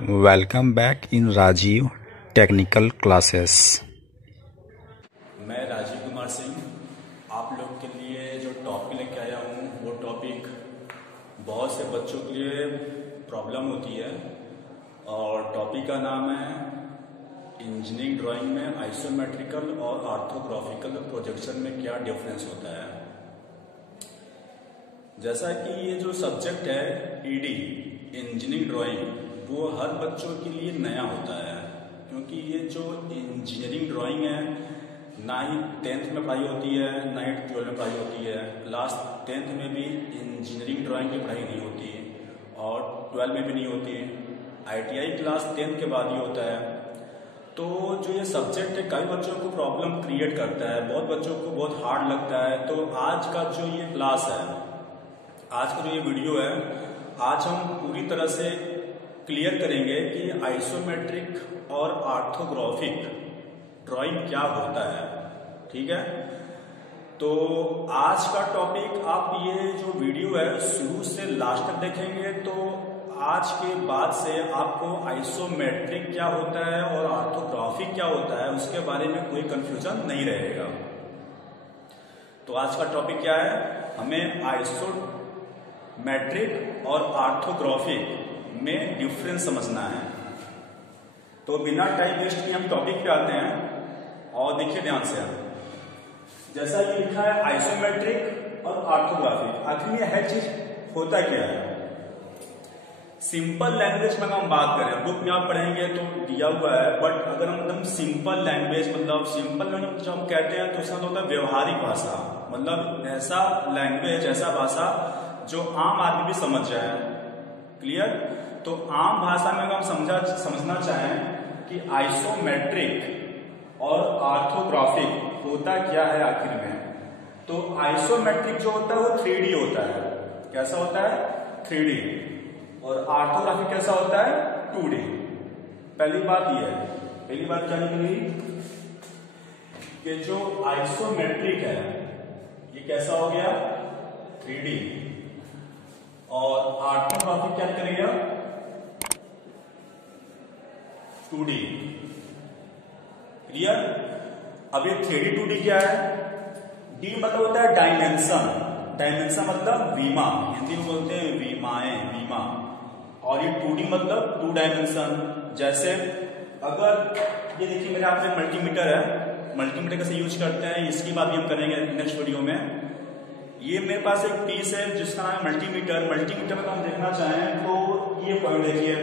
Welcome back in Rajeev technical classes. मैं राजीव कुमार सिंह आप लोग के लिए जो टॉपिक लेके आया हूँ वो टॉपिक बहुत से बच्चों के लिए प्रॉब्लम होती है और टॉपिक का नाम है इंजीनियरिंग ड्राइंग में आइसोमेट्रिकल और ऑर्थोग्राफिकल प्रोजेक्शन में क्या डिफरेंस होता है। जैसा कि ये जो सब्जेक्ट है ईडी इंजीनियरिंग ड्राइंग वो हर बच्चों के लिए नया होता है, क्योंकि ये जो इंजीनियरिंग ड्राइंग है ना ही 10th में पढ़ाई होती है ना ही 12th में पढ़ाई होती है। क्लास 10th में भी इंजीनियरिंग ड्राइंग की पढ़ाई नहीं होती और 12th में भी नहीं होती। ITI क्लास 10th के बाद ही होता है। तो जो ये सब्जेक्ट है कई बच्चों को प्रॉब्लम क्रिएट करता है, बहुत बच्चों को बहुत हार्ड लगता है। तो आज का जो ये क्लास है, आज का जो ये वीडियो है, आज हम पूरी तरह से क्लियर करेंगे कि आइसोमेट्रिक और ऑर्थोग्राफिक ड्राइंग क्या होता है। ठीक है, तो आज का टॉपिक आप ये जो वीडियो है शुरू से लास्ट तक देखेंगे तो आज के बाद से आपको आइसोमेट्रिक क्या होता है और ऑर्थोग्राफिक क्या होता है उसके बारे में कोई कंफ्यूजन नहीं रहेगा। तो आज का टॉपिक क्या है, हमें आइसोमेट्रिक और ऑर्थोग्राफिक में डिफरेंस समझना है। तो बिना टाइम वेस्ट किए हम टॉपिक पे आते हैं और देखिए ध्यान से। जैसा ये लिखा है आइसोमेट्रिक और ऑर्थोग्राफिक, आखिर में हर चीज होता क्या है। सिंपल लैंग्वेज में हम बात करें, बुक में आप पढ़ेंगे तो दिया हुआ है, बट अगर हम एकदम सिंपल लैंग्वेज मतलब सिंपल लैंग्वेज जो हम कहते हैं तो उसका होता है व्यवहारिक भाषा, मतलब ऐसा लैंग्वेज ऐसा भाषा जो आम आदमी भी समझ जाए। क्लियर? तो आम भाषा में अगर हम समझना चाहें कि आइसोमेट्रिक और ऑर्थोग्राफिक होता क्या है आखिर में, तो आइसोमेट्रिक जो होता है वो 3D होता है। कैसा होता है? 3D। और ऑर्थोग्राफिक कैसा होता है? 2D। पहली बात ये है, पहली बात क्या निकली कि जो आइसोमेट्रिक है ये कैसा हो गया? 3D। और ऑर्थोग्राफिक क्या करेगा? 2D। क्लियर? अब ये 3D 2D क्या है? D मतलब होता है डायमेंशन, डायमेंशन मतलब विमा, हिंदी में बोलते हैं विमाएं, विमा। और ये 2D मतलब 2 डायमेंशन। जैसे अगर ये देखिए मेरे हाथ में मल्टीमीटर है, मल्टीमीटर कैसे यूज करते हैं इसकी बात भी हम करेंगे नेक्स्ट वीडियो में। ये मेरे पास एक पीस है जिसका नाम है मल्टीमीटर। मल्टीमीटर में हम देखना चाहें तो ये पॉइंट देखिए,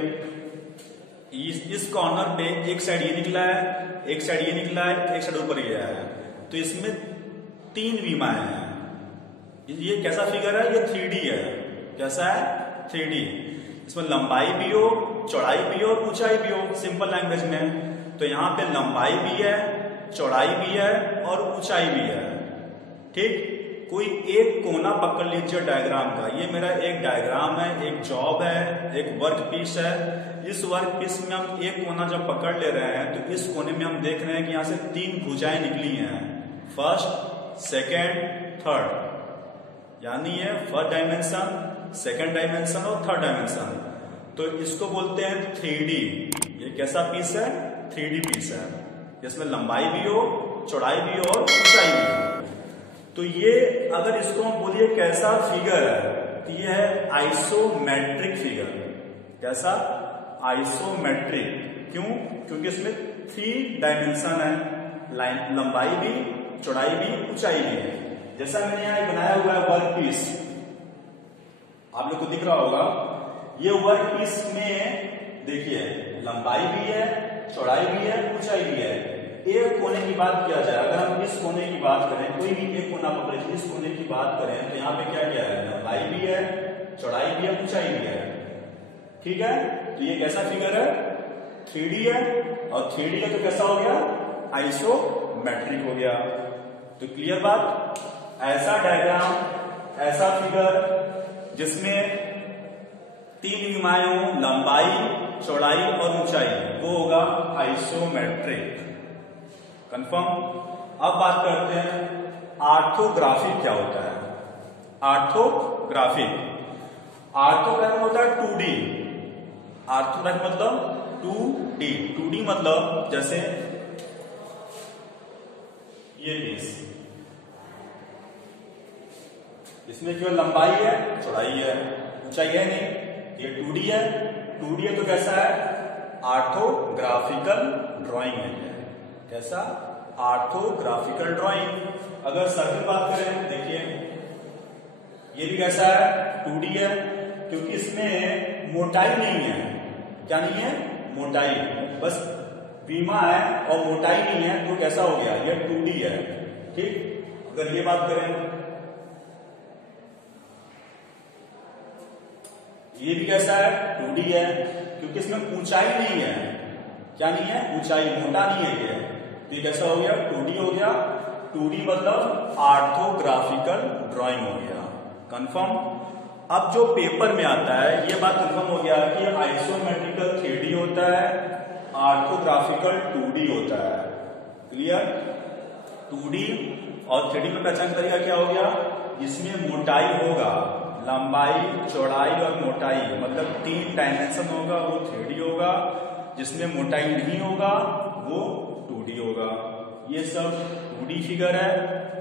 इस कॉर्नर पे एक साइड ये निकला है, एक साइड ये निकला है, एक साइड ऊपर ये है। तो इसमें 3 विमाएं हैं। ये कैसा फिगर है? ये 3D है। कैसा है? 3D। इसमें लंबाई भी हो, चौड़ाई भी हो, ऊंचाई भी हो, सिंपल लैंग्वेज में। तो यहाँ पे लंबाई भी है, चौड़ाई भी है और ऊंचाई भी है। ठीक? कोई एक कोना पकड़ लीजिए डायग्राम का। ये मेरा एक डायग्राम है, एक जॉब है, एक वर्क पीस है। इस वर्क पीस में हम एक कोना जब पकड़ ले रहे हैं तो इस कोने में हम देख रहे हैं कि यहाँ से 3 भुजाएं निकली हैं, फर्स्ट, सेकेंड, थर्ड। यानी ये फर्स्ट डायमेंशन, सेकेंड डायमेंशन और थर्ड डायमेंशन। तो इसको बोलते हैं 3D। ये कैसा पीस है? 3D पीस है, जिसमें लंबाई भी हो, चौड़ाई भी हो और ऊंचाई भी हो। तो ये अगर इसको हम बोलिए कैसा फिगर है, तो ये है आइसोमेट्रिक फिगर। कैसा? आइसोमेट्रिक। क्यों? क्योंकि इसमें 3 डायमेंशन है, लंबाई भी, चौड़ाई भी, ऊंचाई भी है। जैसा मैंने यहां बनाया हुआ है वर्क पीस, आप लोग को दिख रहा होगा। ये वर्क पीस में देखिए लंबाई भी है, चौड़ाई भी है, ऊंचाई भी है। एक कोने की बात किया जाए, अगर हम इस कोने की बात करें, कोई भी एक कोना पकड़े, इस कोने की बात करें तो यहाँ पे क्या क्या है? लंबाई भी है, चौड़ाई भी है, ऊंचाई भी है। ठीक है? तो ये कैसा फिगर है? 3D है। और 3D का तो कैसा हो गया? आइसोमेट्रिक हो गया। तो क्लियर बात? ऐसा डायग्राम, ऐसा फिगर जिसमें 3 विमाएं हो, लंबाई, चौड़ाई और ऊंचाई, वो होगा आइसोमेट्रिक। कंफर्म? अब बात करते हैं ऑर्थोग्राफिक क्या होता है। ऑर्थोग्राफिक, ऑर्थोग्राफिक होता है 2D। ऑर्थोग्राफिक मतलब 2D। 2D मतलब जैसे ये पीस, इसमें केवल लंबाई है, चौड़ाई है, ऊंचाई है नहीं, ये 2D है। 2D है तो कैसा है? ऑर्थोग्राफिकल ड्राइंग है ये। कैसा? ऑर्थोग्राफिकल ड्राइंग। अगर सर्कल बात करें, देखिए ये भी कैसा है? 2D है, क्योंकि इसमें मोटाई नहीं है। क्या नहीं है? मोटाई, बस बीमा है और मोटाई नहीं है, तो कैसा हो गया? ये 2D है। ठीक। अगर ये बात करें, ये भी कैसा है? 2D है, क्योंकि इसमें ऊंचाई नहीं है। क्या नहीं है? ऊंचाई, मोटा नहीं है ये। तो ये कैसा हो गया? 2D हो गया। 2D मतलब ऑर्थोग्राफिकल ड्राइंग हो गया। कंफर्म? अब जो पेपर में आता है, ये बात कंफर्म हो गया कि आइसोमेट्रिकल 3D होता है, ऑर्थोग्राफिकल 2D होता है। क्लियर? 2D और 3D में पहचान का तरीका क्या हो गया? जिसमें मोटाई होगा, लंबाई, चौड़ाई और मोटाई, मतलब 3 डायमेंशन होगा, वो 3D होगा। जिसमें मोटाई नहीं होगा वो 2D होगा। ये सब 2D फिगर है।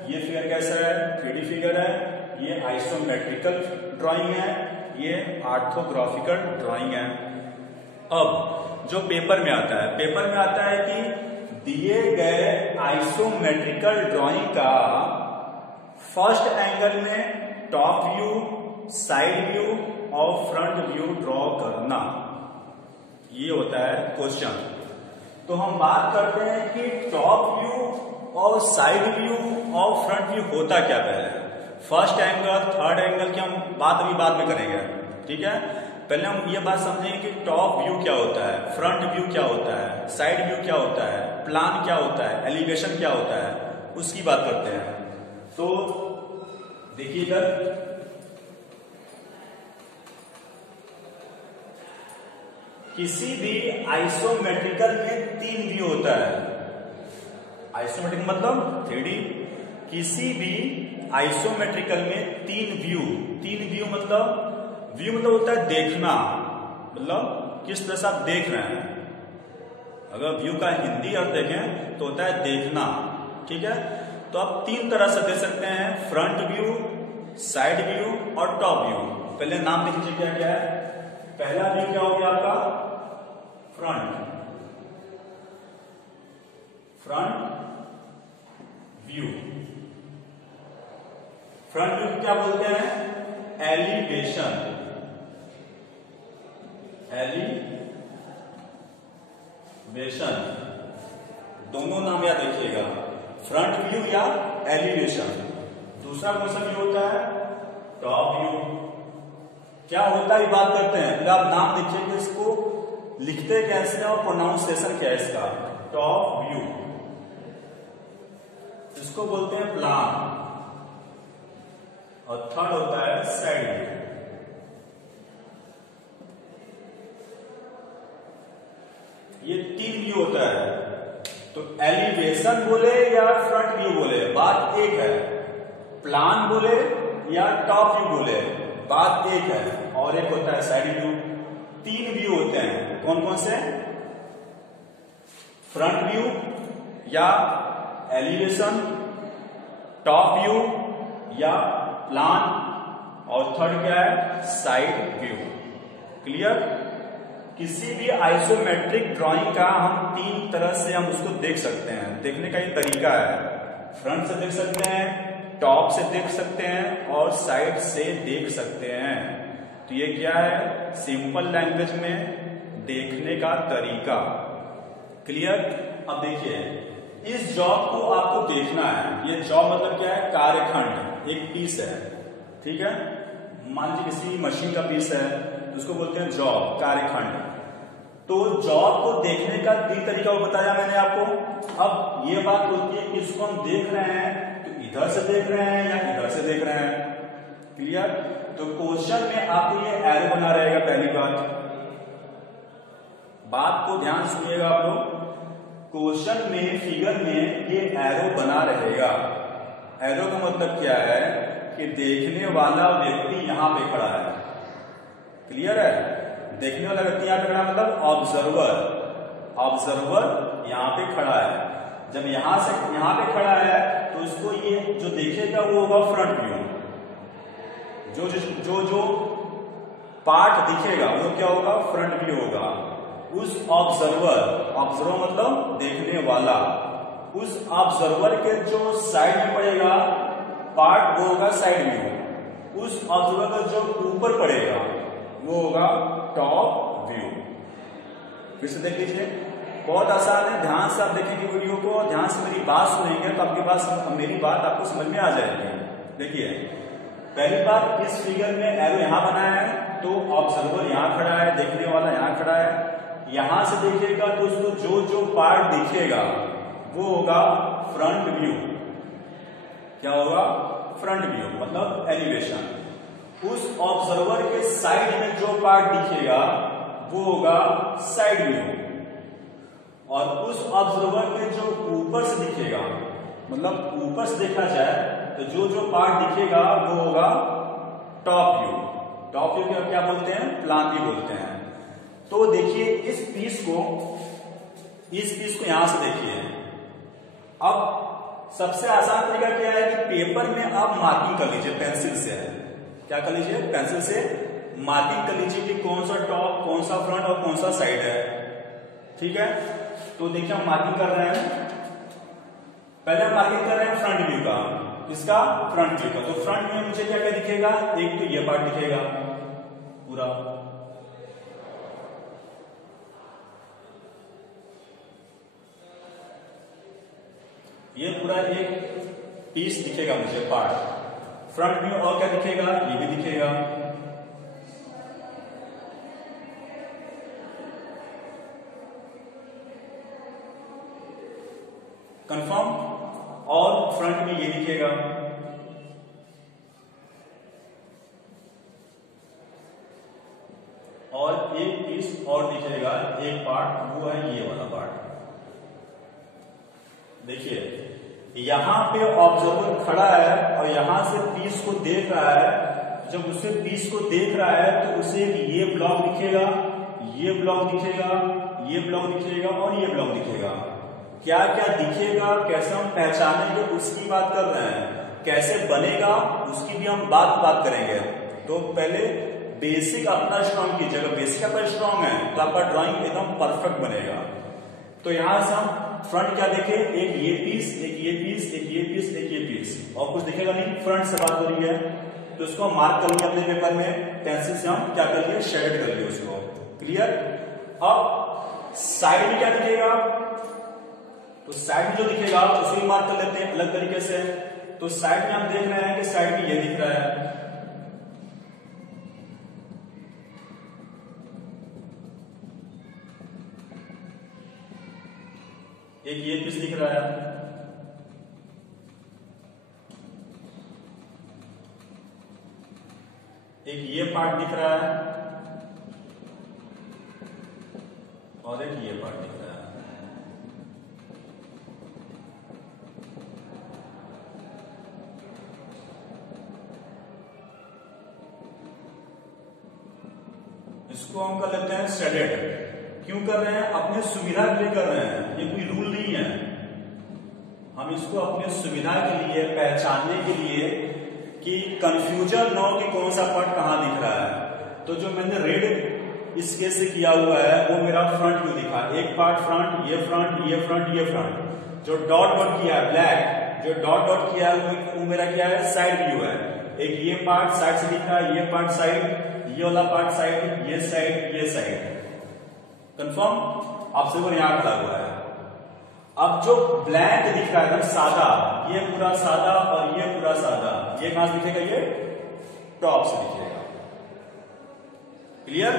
ये फिगर कैसा है? 3D फिगर है। ये आइसोमेट्रिकल ड्राइंग है, ये ऑर्थोग्राफिकल ड्राइंग है। अब जो पेपर में आता है, पेपर में आता है कि दिए गए आइसोमेट्रिकल ड्राइंग का फर्स्ट एंगल में टॉप व्यू, साइड व्यू और फ्रंट व्यू ड्रॉ करना। ये होता है क्वेश्चन। तो हम बात करते हैं कि टॉप व्यू और साइड व्यू और फ्रंट व्यू होता क्या पहले। फर्स्ट एंगल, थर्ड एंगल की हम बात अभी बाद में करेंगे। ठीक है, पहले हम ये बात समझेंगे कि टॉप व्यू क्या होता है, फ्रंट व्यू क्या होता है, साइड व्यू क्या होता है, प्लान क्या होता है, एलिवेशन क्या होता है, उसकी बात करते हैं। तो देखिए इधर किसी भी आइसोमेट्रिकल में 3 व्यू होता है। आइसोमेट्रिक मतलब 3D। किसी भी आइसोमेट्रिकल में 3 व्यू मतलब होता है देखना, मतलब किस तरह से आप देख रहे हैं। अगर व्यू का हिंदी अर्थ देखें तो होता है देखना। ठीक है, तो आप 3 तरह से देख सकते हैं, फ्रंट व्यू, साइड व्यू और टॉप व्यू। पहले नाम लिख लीजिए क्या क्या है। पहला व्यू क्या हो गया आपका? Front view. फ्रंट व्यू क्या बोलते हैं? एलिवेशन। दोनों नाम याद रखिएगा, फ्रंट व्यू या एलिवेशन। दूसरा कौन सा व्यू होता है? Top view. क्या होता है बात करते हैं, पहले आप नाम लिखिए कि इसको लिखते कैसे हैं और प्रोनाउंसिएशन क्या है इसका। टॉप व्यू, इसको बोलते हैं प्लान। और थर्ड होता है साइड व्यू। ये 3 व्यू होता है। तो एलिवेशन बोले या फ्रंट व्यू बोले, बात एक है। प्लान बोले या टॉप व्यू बोले, बात एक है। और एक होता है साइड व्यू। 3 व्यू होते हैं। कौन कौन से? फ्रंट व्यू या एलिवेशन, टॉप व्यू या प्लान, और थर्ड क्या है? Side view. क्लियर? किसी भी आइसोमेट्रिक ड्राइंग का हम 3 तरह से हम उसको देख सकते हैं। देखने का ये तरीका है, फ्रंट से देख सकते हैं, टॉप से देख सकते हैं और साइड से देख सकते हैं। तो ये क्या है? सिंपल लैंग्वेज में देखने का तरीका। क्लियर? अब देखिए, इस जॉब को आपको देखना है। ये जॉब मतलब क्या है? कार्यखंड, एक पीस है। ठीक है, मान लीजिए किसी मशीन का पीस है, उसको बोलते हैं जॉब, कार्यखंड। तो जॉब को देखने का 3 तरीका बताया मैंने आपको। अब ये बात होती है कि इसको हम देख रहे हैं तो इधर से देख रहे हैं या इधर से देख रहे हैं। क्लियर? तो क्वेश्चन में आपको ये एरो बना रहेगा। पहली बात को ध्यान सुनिएगा आप लोग। क्वेश्चन में, फिगर में ये एरो बना रहेगा। एरो का मतलब क्या है कि देखने वाला व्यक्ति यहां पे खड़ा है। क्लियर है? देखने वाला व्यक्ति यहाँ पे खड़ा मतलब ऑब्जर्वर, ऑब्जर्वर यहाँ पे खड़ा है। जब यहां से यहाँ पे खड़ा है तो उसको ये जो देखेगा वो होगा फ्रंट व्यू। जो पार्ट दिखेगा वो क्या होगा, फ्रंट व्यू होगा। उस ऑब्जर्वर, ऑब्जर्वर मतलब देखने वाला, उस ऑब्जर्वर के जो साइड में पड़ेगा पार्ट वो होगा साइड व्यू। उस ऑब्जर्वर का जो ऊपर पड़ेगा वो होगा टॉप व्यू। फिर से देख लीजिए, बहुत आसान है, ध्यान से आप देखेंगे वीडियो को, ध्यान से मेरी बात सुनेंगे तो आपके पास मेरी बात आपको समझ में आ जाएगी। देखिए पहली बार इस फिगर में एरो यहां बनाया है तो ऑब्जर्वर यहां खड़ा है, देखने वाला यहां खड़ा है। यहां से देखिएगा तो उसको जो पार्ट दिखेगा वो होगा फ्रंट व्यू। क्या होगा, फ्रंट व्यू मतलब एलिवेशन। उस ऑब्जर्वर के साइड में जो पार्ट दिखेगा वो होगा साइड व्यू। और उस ऑब्जर्वर के जो ऊपर से दिखेगा, मतलब ऊपर से देखा जाए तो जो पार्ट दिखेगा वो होगा टॉप व्यू। टॉप व्यू क्या बोलते हैं, प्लान व्यू बोलते हैं। तो देखिए इस पीस को यहां से देखिए। अब सबसे आसान तरीका क्या है कि पेपर में आप मार्किंग कर लीजिए पेंसिल से। क्या कर लीजिए, पेंसिल से मार्किंग कर लीजिए कि कौन सा टॉप, कौन सा फ्रंट और कौन सा साइड है। ठीक है, तो देखिए हम मार्किंग कर रहे हैं। पहले हम मार्किंग कर रहे हैं फ्रंट व्यू का। किसका, फ्रंट व्यू का। तो फ्रंट व्यू में मुझे क्या क्या दिखेगा, एक तो ये पार्ट दिखेगा पूरा, ये पूरा एक पीस दिखेगा मुझे पार्ट फ्रंट व्यू। और क्या दिखेगा, ये भी दिखेगा। कंफर्म। और फ्रंट में ये दिखेगा। और एक पीस और दिखेगा, एक पार्ट, वो है ये वाला पार्ट। देखिए यहां पे ऑब्जर्वर खड़ा है और यहां से पीस को देख रहा है। जब उसे पीस को देख रहा है तो उसे ये ब्लॉक दिखेगा, ये ब्लॉक दिखेगा, ये ब्लॉक दिखेगा और ये ब्लॉक दिखेगा। क्या क्या दिखेगा, कैसे हम पहचानेंगे उसकी बात कर रहे हैं। कैसे बनेगा उसकी भी हम बात करेंगे। तो पहले बेसिक अपना स्ट्रॉन्ग कीजिए। अगर बेसिक आपका स्ट्रॉन्ग है तो आपका ड्राइंग एकदम परफेक्ट बनेगा। तो यहां से हम फ्रंट क्या देखे, एक ये पीस, एक ये पीस, एक ये पीस, एक ये पीस, और कुछ दिखेगा नहीं। फ्रंट से बात हो रही है तो उसको मार्क कर लिया अपने पेपर में, पेंसिल से हम क्या कर लिए, शेड कर लिए उसको। क्लियर। अब साइड में क्या दिखेगा, तो साइड में जो दिखेगा उसे भी मार्क कर लेते हैं अलग तरीके से। तो साइड में हम देख रहे हैं कि साइड में ये दिख रहा है, एक ये पीस दिख रहा है, एक ये पार्ट दिख रहा है और एक ये पार्ट दिख रहा है। इसको हम कर लेते हैं शेडेड। क्यों कर रहे हैं, अपने सुविधा के लिए कर रहे हैं, ये कोई रूल नहीं है। हम इसको अपने सुविधा के लिए, पहचानने के लिए कि कंफ्यूजन न हो कि कौन सा पार्ट कहां दिख रहा है। तो जो मैंने रेड इस केस से किया हुआ है वो मेरा फ्रंट व्यू दिखा, एक पार्ट फ्रंट, ये फ्रंट, ये फ्रंट, ये फ्रंट। जो डॉट डॉट किया है ब्लैक, जो डॉट डॉट किया है वो मेरा क्या है, साइड व्यू है। एक ये पार्ट साइड से दिख रहा है, ये पार्ट साइड, ये वाला पार्ट साइड, ये साइड, ये साइड। कंफर्म। ऑब्जर्वर यहां खड़ा हुआ है। अब जो ब्लैंक दिख रहा है सादा, ये पूरा सादा और ये पूरा सादा, ये कहां से दिखेगा, ये टॉप से दिखेगा। क्लियर।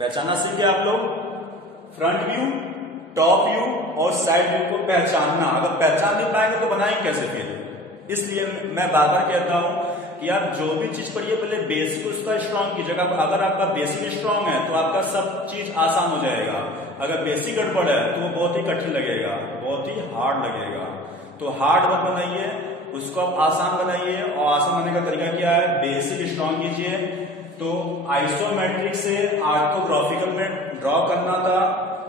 पहचाना सीख गए आप लोग, फ्रंट व्यू, टॉप व्यू और साइड व्यू को पहचानना। अगर पहचान नहीं पाएंगे तो बनाएंगे कैसे फिर। इसलिए मैं बार बार कहता हूं कि आप जो भी चीज पढ़िए पहले बेसिक उसका स्ट्रांग कीजिएगा। अगर आपका बेसिक स्ट्रांग है तो आपका सब चीज आसान हो जाएगा। अगर बेसिक गड़बड़ है तो वो बहुत ही कठिन लगेगा, बहुत ही हार्ड लगेगा। तो हार्ड मत बनाइए, उसको आप आसान बनाइए। और आसान बनाने का तरीका क्या है, बेसिक स्ट्रांग कीजिए, तो आइसोमेट्रिक से ऑर्थोग्राफिकल में ड्रॉ करना था,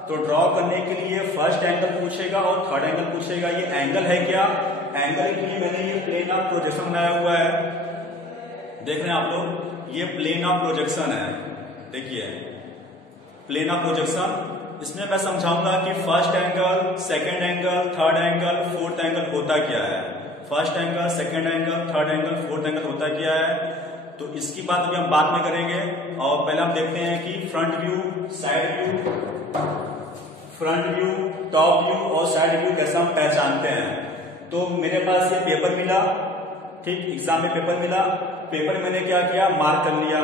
तो ड्रॉ करने के लिए फर्स्ट एंगल पूछेगा और थर्ड एंगल पूछेगा। ये एंगल है क्या? एंगल के लिए मैंने ये प्लेन ऑफ प्रोजेक्शन बनाया हुआ है, देख रहे हैं आप लोग, ये प्लेन ऑफ प्रोजेक्शन है। देखिए प्लेन ऑफ प्रोजेक्शन, इसमें मैं समझाऊंगा कि first angle, second angle, third angle, fourth angle होता क्या है। First angle, second angle, third angle, fourth angle होता क्या है, तो इसकी बात अभी हम बाद में करेंगे। और पहले हम देखते हैं कि front view, side view, front view, top view और साइड व्यू कैसे हम पहचानते हैं। तो मेरे पास ये पेपर मिला, ठीक, एग्जाम में पेपर मिला, पेपर मैंने क्या किया, मार्क कर लिया।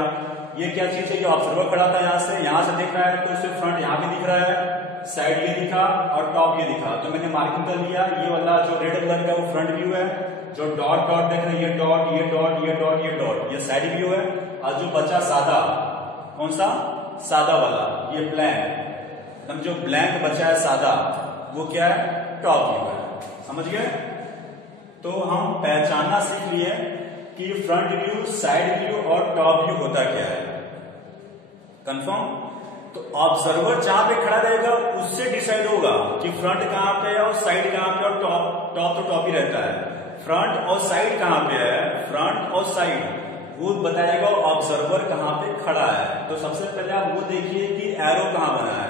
ये क्या चीज है, जो ऑब्जर्वर खड़ा था यहां से दिख रहा है, तो सिर्फ फ्रंट यहां भी दिख रहा है, साइड ये दिखा और टॉप ये दिखा, तो मैंने मार्किंग कर लिया। ये वाला जो रेड कलर का वो फ्रंट व्यू है, जो डॉट डॉट देख रहे हैं, ये डॉट, ये डॉट, ये डॉट, ये डॉट, ये साइड व्यू है। और जो बचा सादा, कौन सा, सादा वाला, ये ब्लैंक, एकदम जो ब्लैंक बचा है सादा, वो क्या है, टॉप व्यू है। समझ गए? तो हम पहचानना सीख लिए कि फ्रंट व्यू, साइड व्यू और टॉप व्यू होता क्या है। कंफर्म? तो ऑब्जर्वर जहां पे खड़ा रहेगा उससे डिसाइड होगा कि फ्रंट कहां पे है और साइड कहां पे, और टॉप तो टॉप ही रहता है। फ्रंट और साइड कहां पे है, फ्रंट और साइड वो बताएगा ऑब्जर्वर कहां पे खड़ा है। तो सबसे पहले आप वो देखिए कि एरो कहां बना है,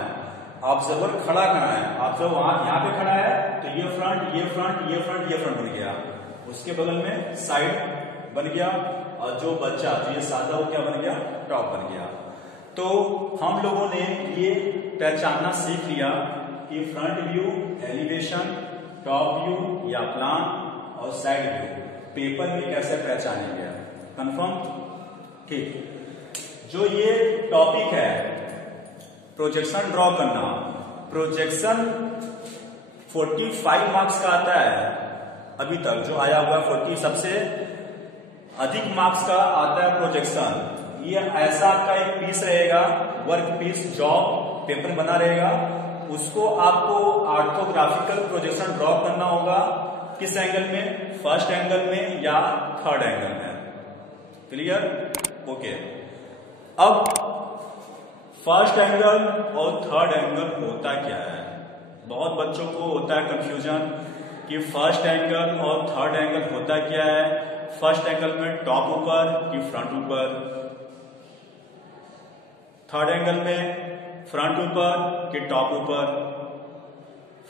ऑब्जर्वर खड़ा कहां है। ऑब्जर्वर यहां पे खड़ा है, तो ये फ्रंट, ये फ्रंट, ये फ्रंट, ये फ्रंट बन गया, उसके बगल में साइड बन गया, और जो बच्चा, जो ये सादा, वो क्या बन गया, टॉप बन गया। तो हम लोगों ने ये पहचानना सीख लिया कि front view, elevation, top view या प्लान और साइड व्यू पेपर में कैसे पहचानेंगे। कंफर्म? ठीक। जो ये टॉपिक है प्रोजेक्शन ड्रॉ करना, प्रोजेक्शन 45 मार्क्स का आता है अभी तक जो आया हुआ है। 40 सबसे अधिक मार्क्स का आता है प्रोजेक्शन। ये ऐसा आपका एक पीस रहेगा, वर्क पीस, जॉब पेपर बना रहेगा, उसको आपको ऑर्थोग्राफिकल प्रोजेक्शन ड्रॉ करना होगा। किस एंगल में, फर्स्ट एंगल में या थर्ड एंगल में। क्लियर? ओके। अब फर्स्ट एंगल और थर्ड एंगल होता क्या है। बहुत बच्चों को होता है कंफ्यूजन कि फर्स्ट एंगल और थर्ड एंगल होता क्या है। फर्स्ट एंगल में टॉप ऊपर कि फ्रंट ऊपर, थर्ड एंगल में फ्रंट ऊपर कि टॉप ऊपर,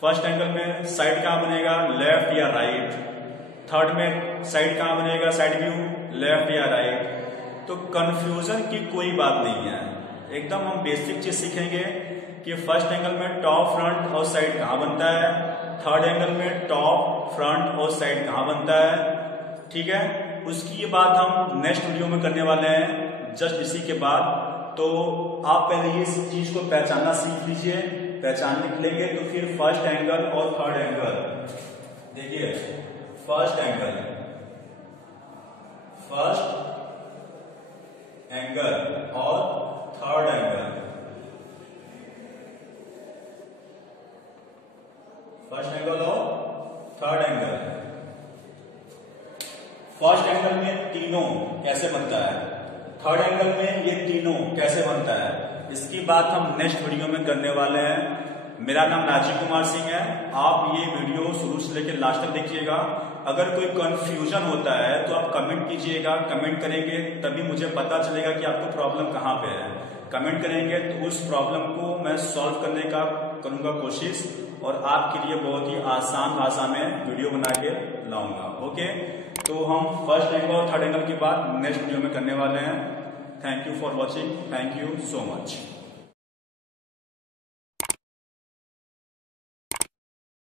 फर्स्ट एंगल में साइड कहां बनेगा, लेफ्ट या राइट, थर्ड में साइड कहां बनेगा, साइड व्यू, लेफ्ट या राइट। तो कंफ्यूजन की कोई बात नहीं है, एकदम हम बेसिक चीज सीखेंगे कि फर्स्ट एंगल में टॉप, फ्रंट और साइड कहां बनता है, थर्ड एंगल में टॉप, फ्रंट और साइड कहां बनता है। ठीक है, उसकी ये बात हम नेक्स्ट वीडियो में करने वाले हैं, जस्ट इसी के बाद। तो आप पहले इस चीज को पहचानना सीख लीजिए, पहचान लेंगे तो फिर फर्स्ट एंगल और थर्ड एंगल। देखिए फर्स्ट एंगल और थर्ड एंगल, फर्स्ट एंगल और थर्ड एंगल। फर्स्ट एंगल में तीनों कैसे बनता है, थर्ड एंगल में ये तीनों कैसे बनता है, इसकी बात हम नेक्स्ट वीडियो में करने वाले हैं। मेरा नाम राजीव कुमार सिंह है। आप ये वीडियो शुरू से लेकर लास्ट तक देखिएगा। अगर कोई कंफ्यूजन होता है तो आप कमेंट कीजिएगा, कमेंट करेंगे तभी मुझे पता चलेगा कि आपको प्रॉब्लम कहाँ पे है। कमेंट करेंगे तो उस प्रॉब्लम को मैं सॉल्व करने का करूंगा कोशिश, और आपके लिए बहुत ही आसान भाषा में वीडियो बना के लाऊंगा। ओके, तो हम फर्स्ट एंगल और थर्ड एंगल की बात नेक्स्ट वीडियो में करने वाले हैं। Thank you for watching, thank you so much.